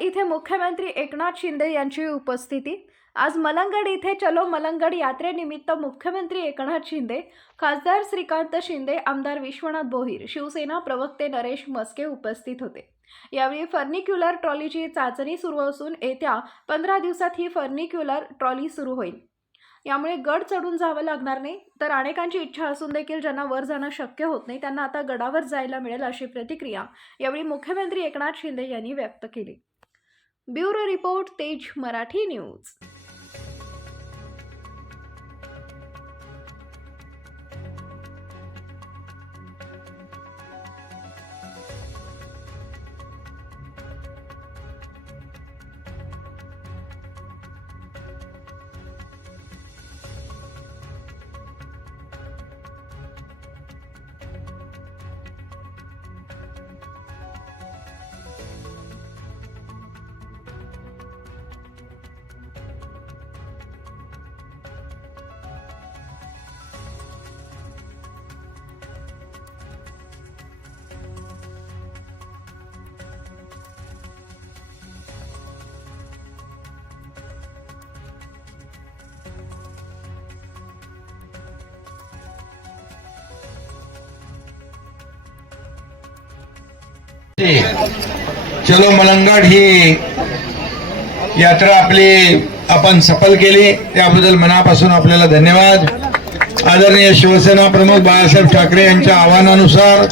इथे मुख्यमंत्री एकनाथ शिंदे यांची उपस्थिती. आज मलंगड इथे चलो मलंगड यात्रेनिमित्त मुख्यमंत्री एकनाथ शिंदे खासदार श्रीकांत शिंदे आमदार विश्वनाथ बोहीर शिवसेना प्रवक्ते नरेश मस्के उपस्थित होते. यावेळी फर्निक्युलर ट्रॉलीची चाचणी सुरू असून येत्या पंधरा दिवसात ही फर्निक्युलर ट्रॉली सुरू होईल. यामुळे गड चढून जावं लागणार नाही. तर अनेकांची इच्छा असून देखील ज्यांना वर जाणं शक्य होत नाही त्यांना आता गडावर जायला मिळेल अशी प्रतिक्रिया यावेळी मुख्यमंत्री एकनाथ शिंदे यांनी व्यक्त केली. ब्युरो रिपोर्ट तेज मराठी न्यूज. चलो मलंगड ही यात्रा आपली आपण सफल केली. त्याबद्दल मनापासून आपल्याला धन्यवाद. आदरणीय शिवसेना प्रमुख बाळासाहेब ठाकरे यांच्या आव्हानानुसार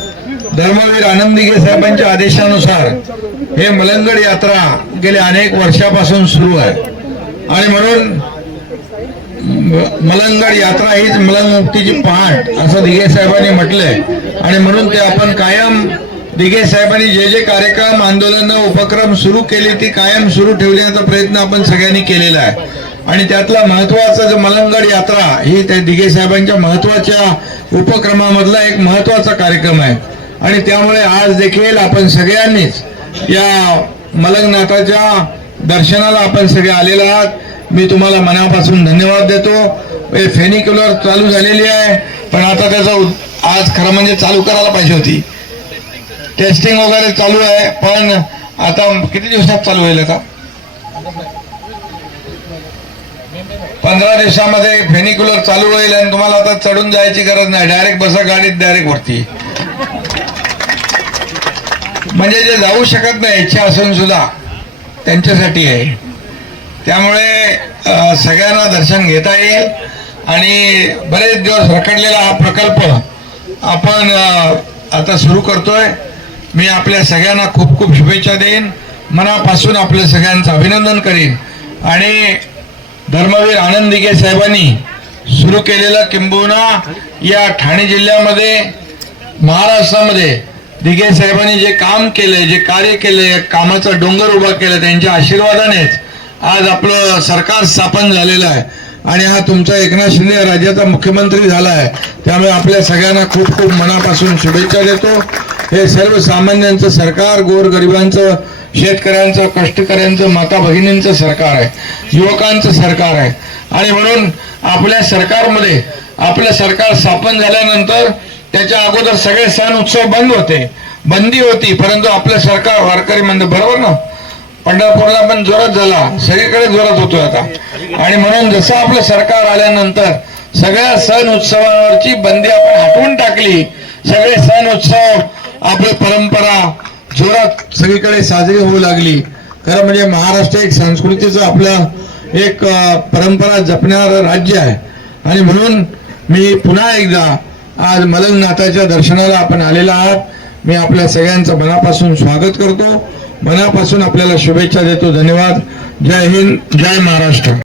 धर्मवीर आनंद साहेबांच्या आदेशानुसार हे मलंगड यात्रा गेल्या अनेक वर्षापासून सुरू आहे. आणि म्हणून मलंगड यात्रा हीच मलंग मुक्तीची पहाट असं दिघे साहेबांनी म्हटलंय. आणि म्हणून ते आपण कायम दिघे साहेबांनी जे जे कार्यक्रम आंदोलन उपक्रम सुरू केले ते कायम सुरू ठेवण्याचा प्रयत्न आपण सगळ्यांनी केलेला आहे. आणि त्यातला महत्त्वाचा जो मलंगड यात्रा ही त्या दिघे साहेबांच्या महत्त्वाच्या उपक्रमामधला एक महत्त्वाचा कार्यक्रम आहे. आणि त्यामुळे आज देखील आपण सगळ्यांनीच या मलंगनाथाच्या दर्शनाला आपण सगळे आलेले आहात. मी तुम्हाला मनापासून धन्यवाद देतो. हे फेनिक्युलर चालू झालेली आहे पण आता त्याचा आज खरं म्हणजे चालू करायला पाहिजे होती. टेस्टिंग वगैरे चालू आहे. पण आता किती दिवसात चालू होईल आता? पंधरा दिवसामध्ये फेनिक्युलर चालू होईल आणि तुम्हाला आता चढून जायची गरज नाही. डायरेक्ट बसा गाडीत डायरेक्ट वरती. म्हणजे जे जाऊ शकत नाही इच्छा असून सुद्धा त्यांच्यासाठी आहे. त्यामुळे सगळ्यांना दर्शन घेता येईल. आणि बरेच दिवस रखडलेला हा प्रकल्प आपण आता सुरू करतोय. मी आपल्या सगळ्यांना खूप खूप शुभेच्छा देईन. मनापासून आपल्या सगळ्यांचं अभिनंदन करीन. आणि धर्मवीर आनंद दिघे साहेबांनी सुरू केलेलं किंबहुना या ठाणे जिल्ह्यामध्ये महाराष्ट्रामध्ये दिघे साहेबांनी जे काम केलंय जे कार्य केलंय कामाचा डोंगर उभा केला त्यांच्या आशीर्वादानेच आज आपलं सरकार स्थापन झालेलं आहे. आणि हा तुमचा एकनाथ शिंदे राज्याचा मुख्यमंत्री झाला आहे. त्यामुळे आपल्या सगळ्यांना खूप खूप मनापासून शुभेच्छा देतो. हे सर्वसामान्यांचं सरकार गोरगरिबांचं शेतकऱ्यांचं कष्टकऱ्यांचं माता भगिनींचं सरकार आहे. युवकांचं सरकार आहे. आणि म्हणून आपल्या सरकारमध्ये आपलं सरकार स्थापन झाल्यानंतर त्याच्या अगोदर सगळे सण उत्सव बंद होते. बंदी होती परंतु आपलं सरकार वारकरी म्हणजे बरोबर ना? पंढरपूरला पण जोरात झाला. सगळीकडे जोरात होतो आता. आणि म्हणून जसं आपलं सरकार आल्यानंतर सगळ्या सण उत्सवावरची बंदी आपण हटवून टाकली सगळे सण उत्सव आपली परंपरा जोरात सगळीकडे साजरी होऊ लागली. खरं म्हणजे महाराष्ट्र एक संस्कृतीचं आपलं एक परंपरा जपणारं राज्य आहे. आणि म्हणून मी पुन्हा एकदा आज मलंगनाथाच्या दर्शनाला आपण आलेला आहात. मी आपल्या सगळ्यांचं मनापासून स्वागत करतो. मनापासून आपल्याला शुभेच्छा देतो. धन्यवाद. जय हिंद जय महाराष्ट्र.